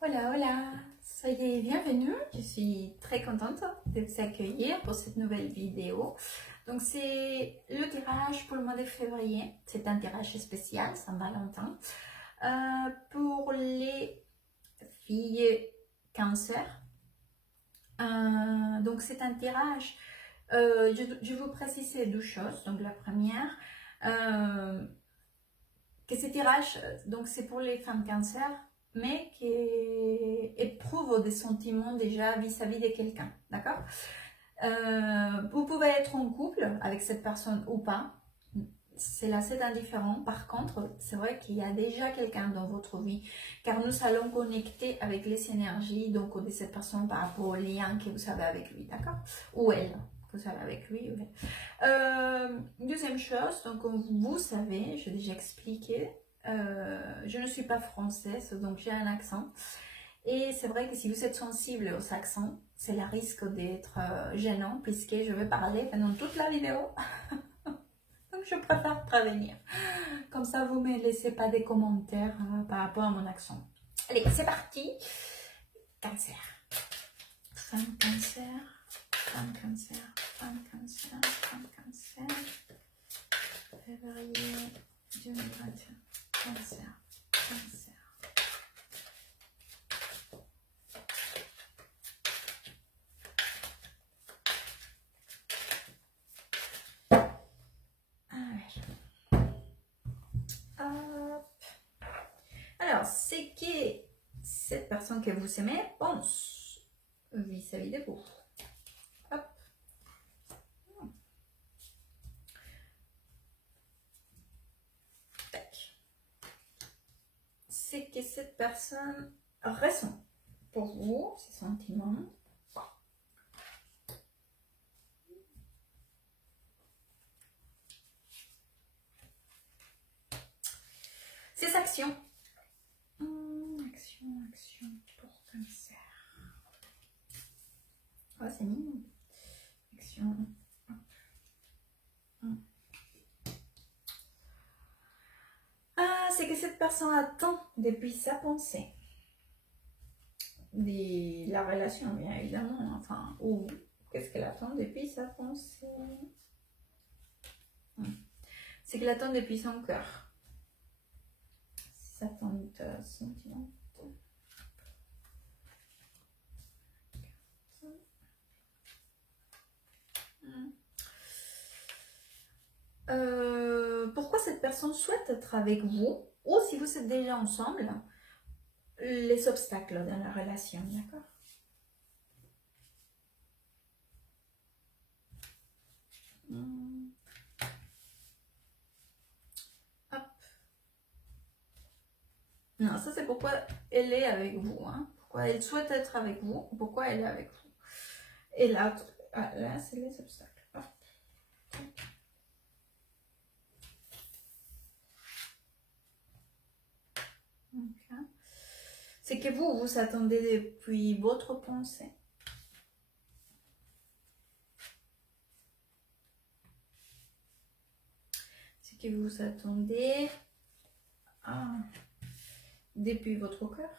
Hola, hola, soyez bienvenus. Je suis très contente de vous accueillir pour cette nouvelle vidéo. Donc c'est le tirage pour le mois de février. C'est un tirage spécial, Saint-Valentin, pour les filles cancer. Donc c'est un tirage, je vous précise deux choses. Donc la première, que ce tirage, donc c'est pour les femmes cancer, mais qui éprouvent des sentiments déjà vis-à-vis de quelqu'un, d'accord? Vous pouvez être en couple avec cette personne ou pas, c'est là, c'est indifférent. Par contre, c'est vrai qu'il y a déjà quelqu'un dans votre vie, car nous allons connecter avec les énergies donc de cette personne par rapport au lien que vous avez avec lui, d'accord? Ou elle, que vous avez avec lui. Ou elle. Deuxième chose, donc comme vous savez, j'ai déjà expliqué, je ne suis pas française, donc j'ai un accent. Et c'est vrai que si vous êtes sensible aux accents, c'est le risque d'être gênant, puisque je vais parler pendant toute la vidéo. Donc je préfère prévenir. Comme ça, vous ne me laissez pas des commentaires par rapport à mon accent. Allez, c'est parti. Cancer. Femme cancer. Femme cancer. Femme cancer. Femme cancer. Février 2021. Cancer. Cancer. Alors, c'est que cette personne que vous aimez pense vis-à-vis de vous. Hop. C'est que cette personne ressent pour vous ses sentiments. Ses actions. Action pour cancer. Oh, c'est mignon. Action. C'est que cette personne attend depuis sa pensée. La relation, bien évidemment. Enfin, ou qu'est-ce qu'elle attend depuis sa pensée? C'est qu'elle attend depuis son cœur. Ses attentes sentimentales. Pourquoi cette personne souhaite être avec vous, ou si vous êtes déjà ensemble, les obstacles dans la relation, d'accord? Hop. Non, ça c'est pourquoi elle est avec vous, hein? Pourquoi elle souhaite être avec vous, pourquoi elle est avec vous. Et là, là c'est les obstacles. Hop. Okay. C'est que vous attendez depuis votre pensée. C'est que vous attendez depuis votre cœur.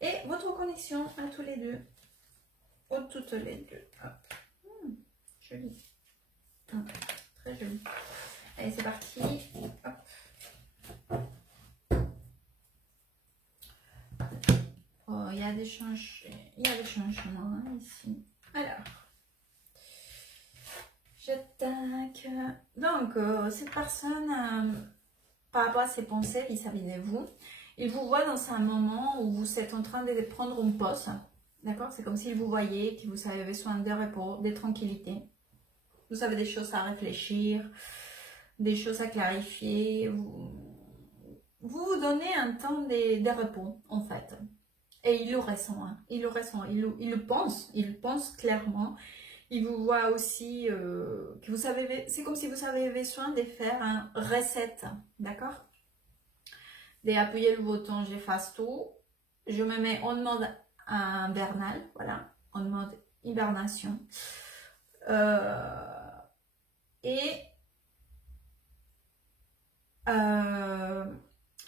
Et votre connexion à tous les deux. Ou toutes les deux. Hop. Joli. Très joli. Allez, c'est parti. Hop. Oh, il y a des changements hein, ici. Alors, j'attaque. Donc, cette personne, par rapport à ses pensées vis-à-vis de vous, il vous voit dans un moment où vous êtes en train de prendre une pause. D'accord? C'est comme s'il vous voyait, que vous avez besoin de repos, de tranquillité. Vous avez des choses à réfléchir, des choses à clarifier. Vous donnez un temps de repos, en fait. Et il le ressent, hein. Il le ressent, il le pense clairement. Il vous voit aussi que vous avez, c'est comme si vous avez besoin de faire un reset, d'accord? D'appuyer le bouton, j'efface tout. Je me mets en mode invernal, voilà, en mode hibernation. et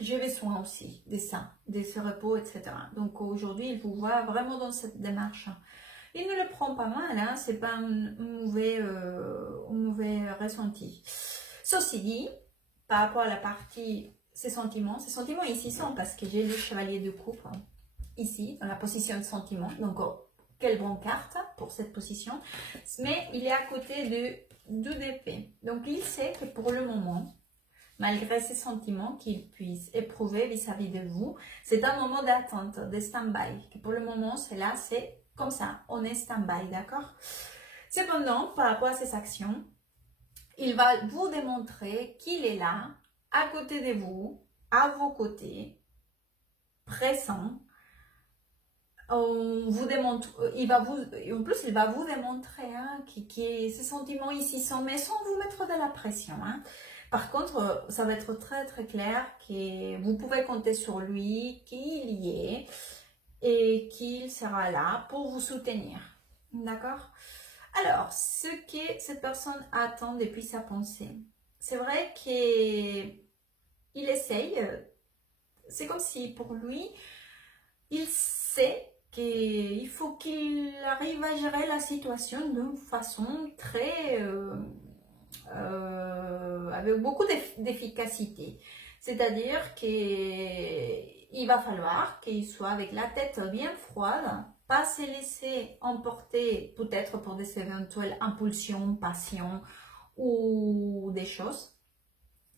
je vais soin aussi des seins, des repos, etc. Donc aujourd'hui, il vous voit vraiment dans cette démarche. Il ne le prend pas mal, hein, c'est pas un mauvais ressenti. Ceci dit, par rapport à la partie ces sentiments ici sont parce que j'ai le chevalier de coupe ici, dans la position de sentiments. Donc, quelle bonne carte pour cette position. Mais il est à côté de 2 d'épée. Donc, il sait que pour le moment, malgré ces sentiments qu'il puisse éprouver vis-à-vis de vous, c'est un moment d'attente, de stand-by. Pour le moment, c'est là, c'est comme ça, on est stand-by, d'accord? Cependant, par rapport à ces actions, il va vous démontrer qu'il est là, à côté de vous, à vos côtés, pressant. On vous démontre, en plus, il va vous démontrer hein, ces sentiments ici sont, mais sans vous mettre de la pression. Hein. Par contre, ça va être très très clair que vous pouvez compter sur lui, qu'il y est et qu'il sera là pour vous soutenir. D'accord? Alors, ce que cette personne attend depuis sa pensée, c'est vrai qu'il essaye, c'est comme si pour lui, il sait qu'il faut qu'il arrive à gérer la situation d'une façon très, avec beaucoup d'efficacité. C'est-à-dire qu'il va falloir qu'il soit avec la tête bien froide, pas se laisser emporter peut-être pour des éventuelles impulsions, passions ou des choses.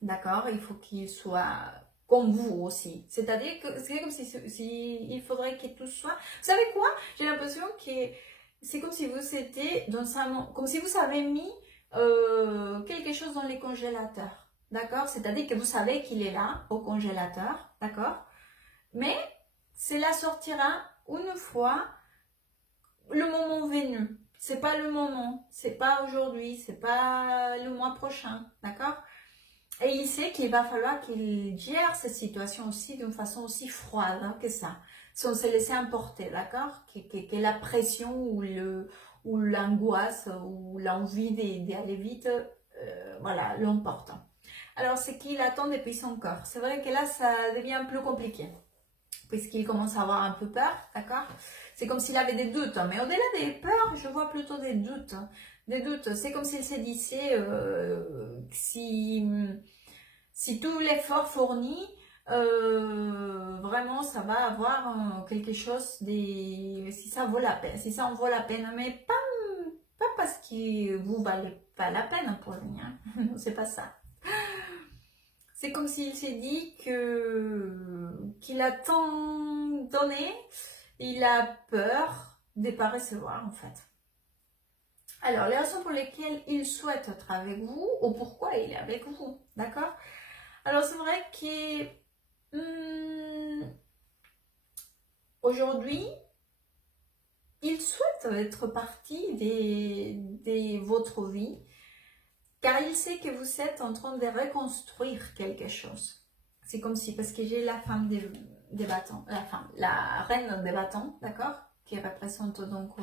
D'accord? Il faut qu'il soit comme vous aussi. C'est-à-dire que c'est comme si il faudrait que tout soit... Vous savez quoi? J'ai l'impression que c'est comme si vous étiez dans un... Comme si vous avez mis quelque chose dans les congélateurs. D'accord? C'est-à-dire que vous savez qu'il est là, au congélateur. D'accord? Mais cela sortira une fois le moment venu. C'est pas le moment. C'est pas aujourd'hui. C'est pas le mois prochain. D'accord? Et il sait qu'il va falloir qu'il gère cette situation aussi d'une façon aussi froide hein, que ça, sans se laisser emporter, d'accord? Que la pression ou l'angoisse ou l'envie d'aller vite, voilà, l'emporte. Alors, c'est qu'il attend depuis son corps. C'est vrai que là, ça devient plus compliqué, puisqu'il commence à avoir un peu peur, d'accord? C'est comme s'il avait des doutes, mais au-delà des peurs, je vois plutôt des doutes. Des doutes, c'est comme s'il se disait si tout l'effort fourni, vraiment ça va avoir quelque chose si ça vaut la peine, si ça en vaut la peine, mais pas parce que vous valez pas la peine pour lui, hein. Non, c'est pas ça. C'est comme s'il s'est dit qu'il a tant donné, il a peur de ne pas recevoir en fait. Alors, les raisons pour lesquelles il souhaite être avec vous ou pourquoi il est avec vous, d'accord? Alors, c'est vrai que aujourd'hui, il souhaite être partie de votre vie car il sait que vous êtes en train de reconstruire quelque chose. C'est comme si, parce que j'ai la femme des bâtons, la reine des bâtons, d'accord? Qui représente donc...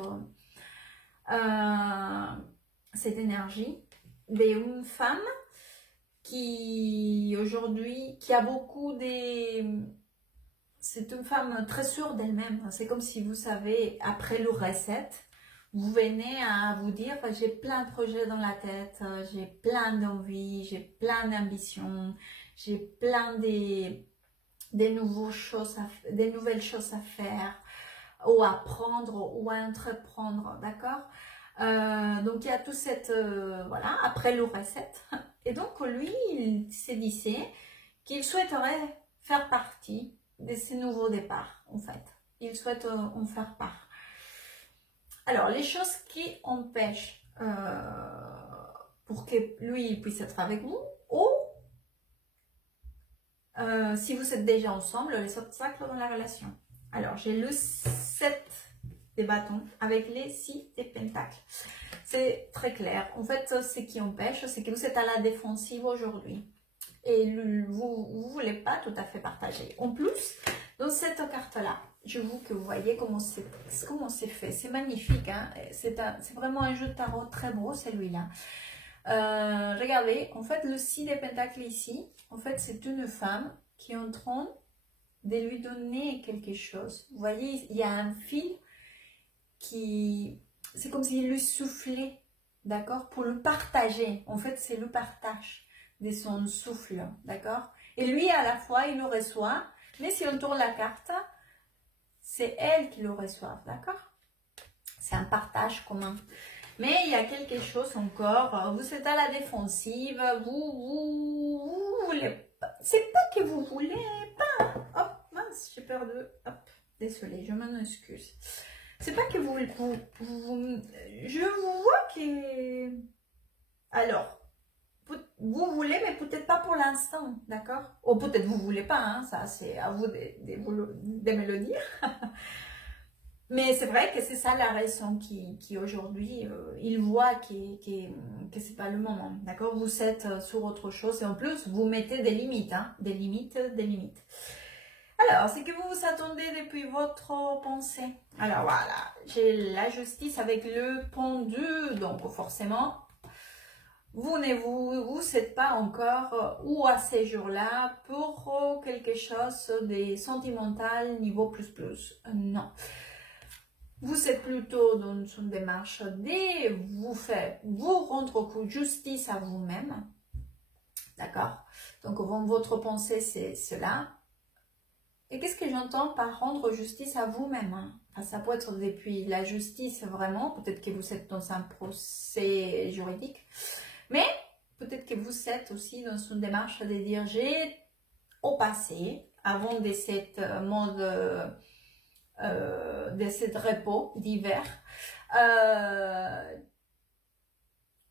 cette énergie d'une femme qui aujourd'hui, qui a beaucoup c'est une femme très sûre d'elle-même. C'est comme si vous savez, après le reset, vous venez à vous dire, j'ai plein de projets dans la tête, j'ai plein d'envies, j'ai plein d'ambitions, j'ai plein des nouvelles choses à faire ou à prendre ou à entreprendre, d'accord? Donc il y a tout cette voilà, après le reset, et donc lui il s'est dit qu'il souhaiterait faire partie de ces nouveaux départs en fait, il souhaite en faire part. Alors les choses qui empêchent pour que lui il puisse être avec vous, ou si vous êtes déjà ensemble, les obstacles dans la relation. Alors j'ai le 7 des bâtons avec les 6 des pentacles. C'est très clair. En fait, ce qui empêche, c'est que vous êtes à la défensive aujourd'hui. Et vous ne voulez pas tout à fait partager. En plus, dans cette carte-là, je vous que vous voyez comment c'est fait. C'est magnifique. Hein, c'est vraiment un jeu de tarot très beau, celui-là. Regardez, en fait, le 6 des pentacles ici, en fait, c'est une femme qui est en train de lui donner quelque chose. Vous voyez, il y a un fil qui... C'est comme s'il lui soufflait, d'accord, pour le partager. En fait, c'est le partage de son souffle, d'accord. Et lui, à la fois, il le reçoit, mais si on tourne la carte, c'est elle qui le reçoit, d'accord. C'est un partage commun. Mais il y a quelque chose encore, vous êtes à la défensive, vous voulez pas, c'est pas que vous voulez pas, hop, mince, j'ai perdu, hop, désolé, je m'en excuse. C'est pas que je vois que, alors, vous voulez, mais peut-être pas pour l'instant, d'accord? Ou peut-être vous voulez pas, hein, ça c'est à vous de me le dire. Mais c'est vrai que c'est ça la raison qui aujourd'hui, il voit que c'est pas le moment, d'accord? Vous êtes sur autre chose et en plus, vous mettez des limites, hein, des limites, des limites. Alors, c'est que vous vous attendez depuis votre pensée. Alors voilà, j'ai la justice avec le pendu, donc forcément, vous n'êtes pas encore ou à ces jours-là pour quelque chose de sentimental niveau plus. Non. Vous êtes plutôt dans une démarche de vous rendre justice à vous-même. D'accord? Donc, votre pensée, c'est cela. Et qu'est-ce que j'entends par rendre justice à vous-même, hein? Enfin, ça peut être depuis la justice vraiment, peut-être que vous êtes dans un procès juridique, mais peut-être que vous êtes aussi dans une démarche de dire j'ai au passé, avant de cette mode de cette repos d'hiver,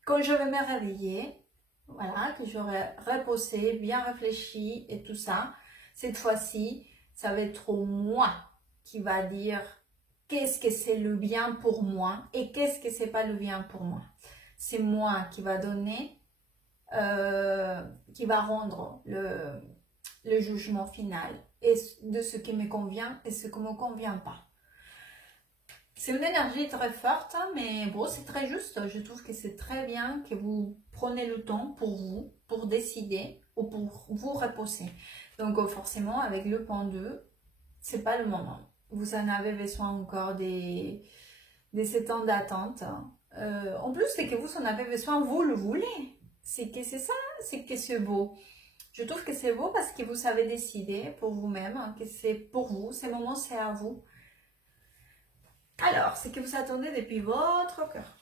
quand je vais me réveiller, voilà, que j'aurai reposé, bien réfléchi et tout ça, cette fois-ci, ça va être moi qui va dire qu'est-ce que c'est le bien pour moi et qu'est-ce que c'est pas le bien pour moi. C'est moi qui va donner, qui va rendre le jugement final et de ce qui me convient et ce qui ne me convient pas. C'est une énergie très forte, mais bon, c'est très juste. Je trouve que c'est très bien que vous prenez le temps pour vous, pour décider ou pour vous reposer. Donc forcément, avec le pendu, c'est pas le moment. Vous en avez besoin encore de 7 ans d'attente. En plus, c'est que vous en avez besoin, vous le voulez. C'est que c'est ça, c'est que c'est beau. Je trouve que c'est beau parce que vous savez décider pour vous-même, hein, que c'est pour vous, ces moments c'est à vous. Alors, c'est que vous attendez depuis votre cœur.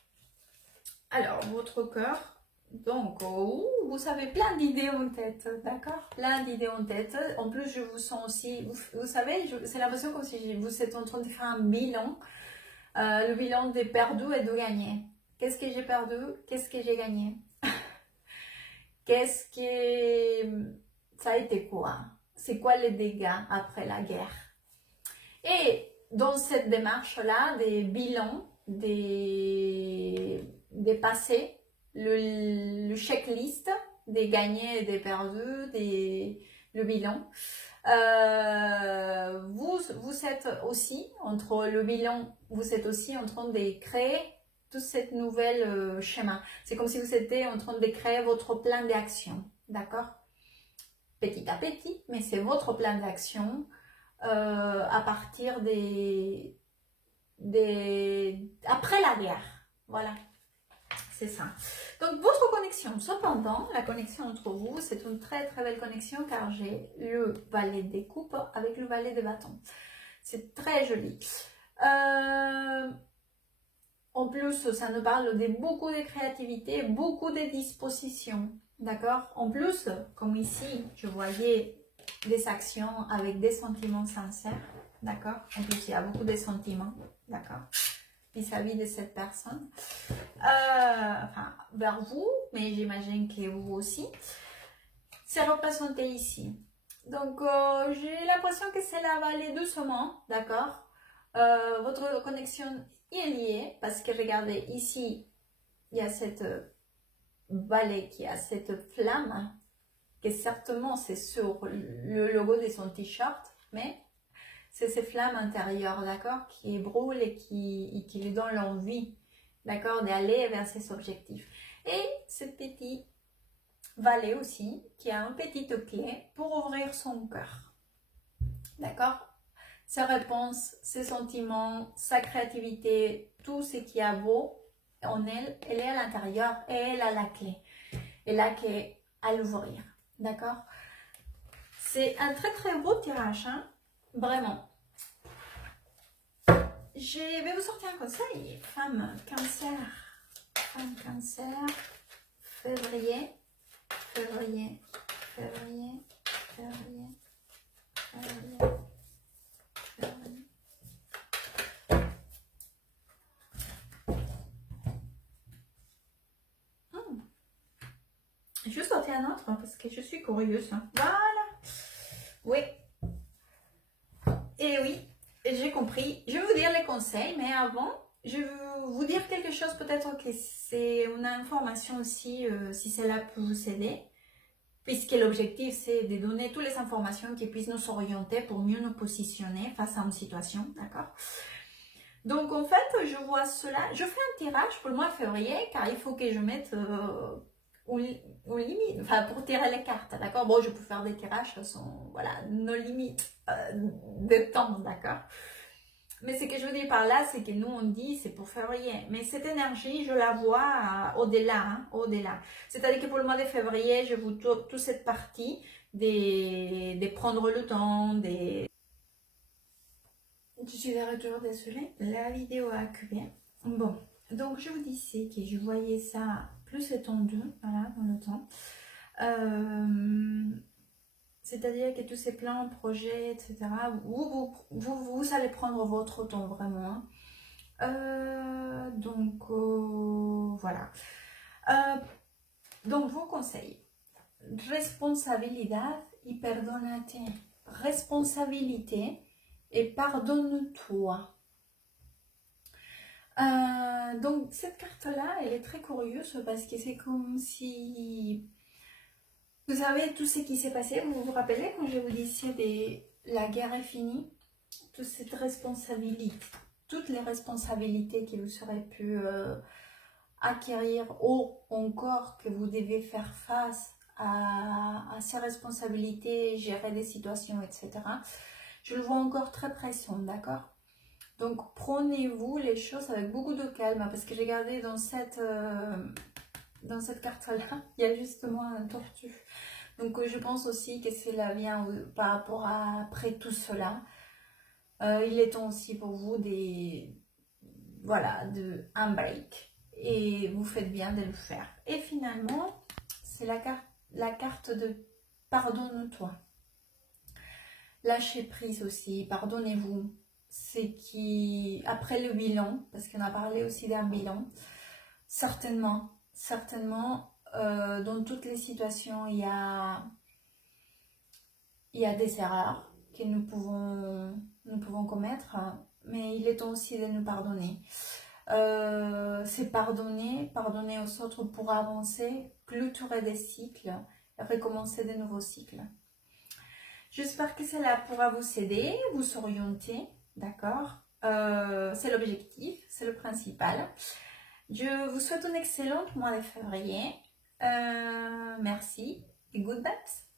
Alors, votre cœur, donc, vous avez plein d'idées en tête, d'accord? Plein d'idées en tête. En plus, je vous sens aussi, vous savez, c'est l'impression comme si vous êtes en train de faire un bilan. Le bilan des perdus et de gagner. Qu'est-ce que j'ai perdu? Qu'est-ce que j'ai gagné? Qu'est-ce que... Ça a été quoi? C'est quoi les dégâts après la guerre? Et dans cette démarche-là, des bilans, des passés, le checklist des gagnés et des perdus, le bilan. Vous êtes aussi, entre le bilan, vous êtes aussi en train de créer tout cette nouvelle schéma. C'est comme si vous étiez en train de créer votre plan d'action, d'accord? Petit à petit, mais c'est votre plan d'action à partir après la guerre. Voilà, c'est ça. Donc, votre connexion, cependant, la connexion entre vous, c'est une très très belle connexion car j'ai le valet des coupes avec le valet des bâtons. C'est très joli. En plus, ça nous parle de beaucoup de créativité, beaucoup de disposition. D'accord? En plus, comme ici, je voyais des actions avec des sentiments sincères. D'accord? En plus, il y a beaucoup de sentiments. D'accord? Vis-à-vis de cette personne. Enfin, vers vous, mais j'imagine que vous aussi. C'est représenté ici. Donc, j'ai l'impression que c'est la vallée doucement. D'accord? Votre connexion est liée parce que regardez, ici, il y a cette vallée qui a cette flamme, que certainement c'est sur le logo de son t-shirt, mais c'est ces flammes intérieures, d'accord, qui brûlent et qui lui donnent l'envie, d'accord, d'aller vers ses objectifs. Et ce petit valet aussi, qui a une petite clé pour ouvrir son cœur. D'accord? Ses réponses, ses sentiments, sa créativité, tout ce qui a beau en elle, elle est à l'intérieur et elle a la clé. Et là, qui est à l'ouvrir. D'accord? C'est un très très beau tirage, hein? Vraiment. Je vais vous sortir un conseil. Femme cancer. Femme cancer. Février. Février. Février. Février. Février. Février. Je vais sortir un autre parce que je suis curieuse. Voilà. Oui. Et oui, j'ai compris. Je vais vous dire les conseils, mais avant, je vais vous dire quelque chose. Peut-être que c'est une information aussi, si cela peut vous aider. Puisque l'objectif, c'est de donner toutes les informations qui puissent nous orienter pour mieux nous positionner face à une situation. D'accord? Donc, en fait, je vois cela. Je fais un tirage pour le mois de février, car il faut que je mette une limite, enfin, pour tirer les cartes, d'accord? Bon, je peux faire des tirages sans, voilà, nos limites de temps, d'accord? Mais ce que je veux dire par là, c'est que nous, on dit, c'est pour février. Mais cette énergie, je la vois au-delà, hein, au-delà. C'est-à-dire que pour le mois de février, je vous tourne toute cette partie de prendre le temps, Je suis de retour, désolée, la vidéo a coupé. Bon, donc je vous disais que je voyais ça plus étendu, voilà, dans le temps. C'est-à-dire que tous ces plans, projets, etc., vous allez prendre votre temps vraiment. Voilà. Donc, vos conseils. Responsabilidad y perdónate. Responsabilité et pardonne-toi. Donc, cette carte-là, elle est très curieuse parce que c'est comme si... Vous savez, tout ce qui s'est passé, vous vous rappelez quand je vous disais la guerre est finie, toute cette responsabilité, toutes les responsabilités que vous aurez pu acquérir ou encore que vous devez faire face à ces responsabilités, gérer des situations, etc. Je le vois encore très pressant, d'accord? Donc prenez-vous les choses avec beaucoup de calme parce que j'ai gardé dans cette carte-là, il y a justement un tortue. Donc je pense aussi que cela vient par rapport à après tout cela. Il est temps aussi pour vous un break. Et vous faites bien de le faire. Et finalement, c'est la carte de pardonne-toi. Lâchez prise aussi, pardonnez-vous. C'est qui, après le bilan, parce qu'on a parlé aussi d'un bilan, certainement, dans toutes les situations, il y a des erreurs que nous pouvons commettre, mais il est temps aussi de nous pardonner. C'est pardonner aux autres pour avancer, clôturer des cycles et recommencer de nouveaux cycles. J'espère que cela pourra vous aider, vous orienter, d'accord? C'est l'objectif, c'est le principal. Je vous souhaite un excellent mois de février. Merci et good vibes.